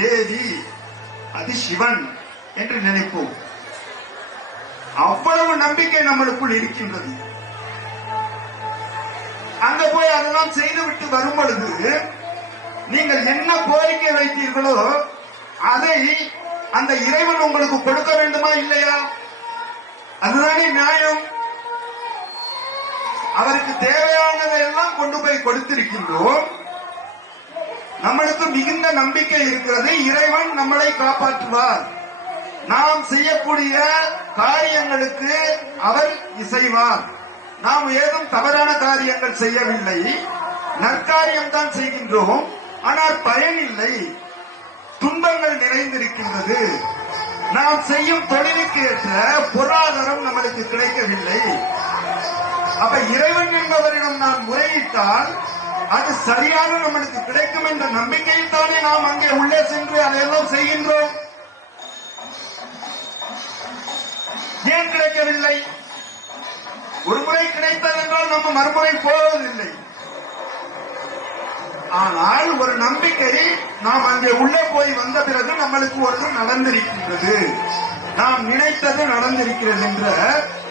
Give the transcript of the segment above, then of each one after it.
தேவி, அது சிவன் என்று நினைப்போம். அவ்வளவு நம்பிக்கை நம்மளுக்குள் இருக்கின்றது. அங்க போய் அதெல்லாம் செய்துவிட்டு வரும் பொழுது நீங்கள் என்ன கோரிக்கை வைத்தீர்களோ அதை அந்த இறைவன் உங்களுக்கு கொடுக்க வேண்டுமா இல்லையா? அதுதானே நியாயம். அவருக்கு தேவையானதை எல்லாம் கொண்டு போய் கொடுத்திருக்கின்றோம். நம்மளுக்கு மிகுந்த நம்பிக்கை இருக்கிறது, இறைவன் நம்மளை காப்பாற்றுவார். நாம் செய்யக்கூடிய காரியங்களுக்கு அவர் இசைவார். நாம் ஏதும் தவறான காரியங்கள் செய்யவில்லை, நற்காரியம் தான் செய்கின்றோம். ஆனால் பயன் இல்லை, துன்பங்கள் நிறைந்திருக்கின்றது. நாம் செய்யும் தொழிலுக்கு ஏற்ற பொருளாதாரம் நம்மளுக்கு கிடைக்கவில்லை. அப்ப இறைவன் என்பவரிடம் நாம் முறையிட்டால் அது சரியாக நம்மளுக்கு கிடைக்கும் என்ற நம்பிக்கையில் தானே நாம் அங்கே உள்ளே சென்று அதையெல்லாம் செய்கின்றோம். ஏன் கிடைக்கவில்லை? ஒரு முறை கிடைத்தது என்றால் நம்ம மறுமுறை போவதில்லை. ஆனால் ஒரு நம்பிக்கை, நாம் அங்கே உள்ளே போய் வந்த பிறகு நம்மளுக்கு ஒன்று நடந்திருக்கின்றது, நாம் நினைத்தது நடந்திருக்கிறது என்ற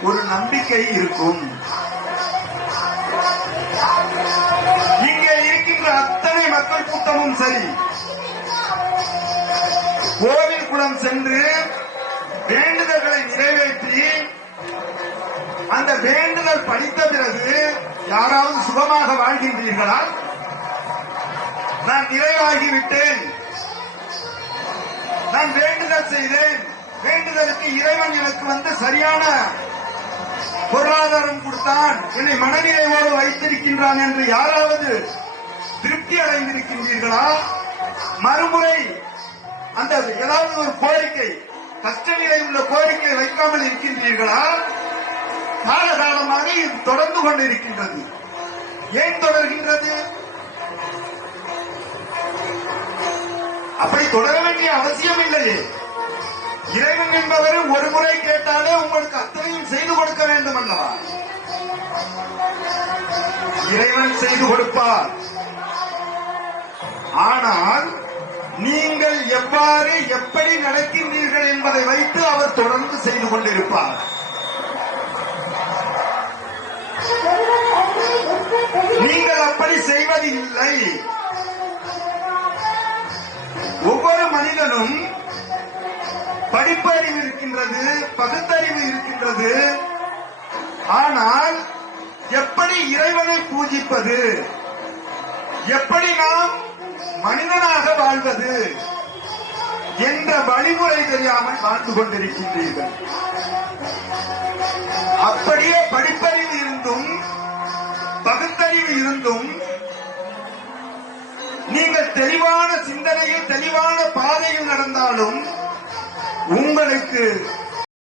ஒரு நம்பிக்கை இருக்கும். இங்கே இருக்கின்ற அத்தனை மக்கள் கூட்டமும் சரி, கோவில் குளம் சென்று வேண்டுதல்களை நிறைவேற்றி அந்த வேண்டுதல் படித்த பிறகு யாராவது சுகமாக வாழ்கின்றீர்களா? நான் நிறைவாகிவிட்டேன், நான் வேண்டுதல் செய்தேன், வேண்டுதலுக்கு இறைவன் எனக்கு சரியான பொருளாதாரம் கொடுத்தான், என்னை மனநிறைவோடு வைத்திருக்கின்றான் என்று யாராவது திருப்தி அடைந்திருக்கின்றீர்களா? மறுமுறை அந்த ஏதாவது ஒரு கோரிக்கை, கஷ்ட நிலை உள்ள கோரிக்கை வைக்காமல் இருக்கின்றீர்களா? காலகாலமாக இது தொடர்ந்து கொண்டிருக்கின்றது. ஏன் தொடர்கின்றது? அப்படி தொடர வேண்டிய அவசியம் இல்லையே. இறைவன் என்பவர் ஒரு முறை கேட்டாலே உங்களுக்கு அத்தனையும் செய்து கொடுக்க வேண்டும் அல்லவா? இறைவன் செய்து கொடுப்பார். ஆனால் நீங்கள் எவ்வாறு எப்படி நடக்கின்றீர்கள் என்பதை வைத்து அவர் தொடர்ந்து செய்து கொண்டிருப்பார். நீங்கள் அப்படி செய்வது இல்லை. ஒவ்வொரு மனிதனும் படிப்பறிவு இருக்கின்றது, பகுத்தறிவு இருக்கின்றது. ஆனால் எப்படி இறைவனை பூஜிப்பது, எப்படி நாம் மனிதனாக வாழ்வது என்ற வழிமுறை தெரியாமல் வாழ்ந்து கொண்டிருக்கின்றீர்கள். அப்படியே படிப்பறிவு இருந்தும் பகுத்தறிவு இருந்தும் நீங்கள் தெளிவான சிந்தனையில் தெளிவான பாதையில் நடந்தாலும் உங்களுக்கு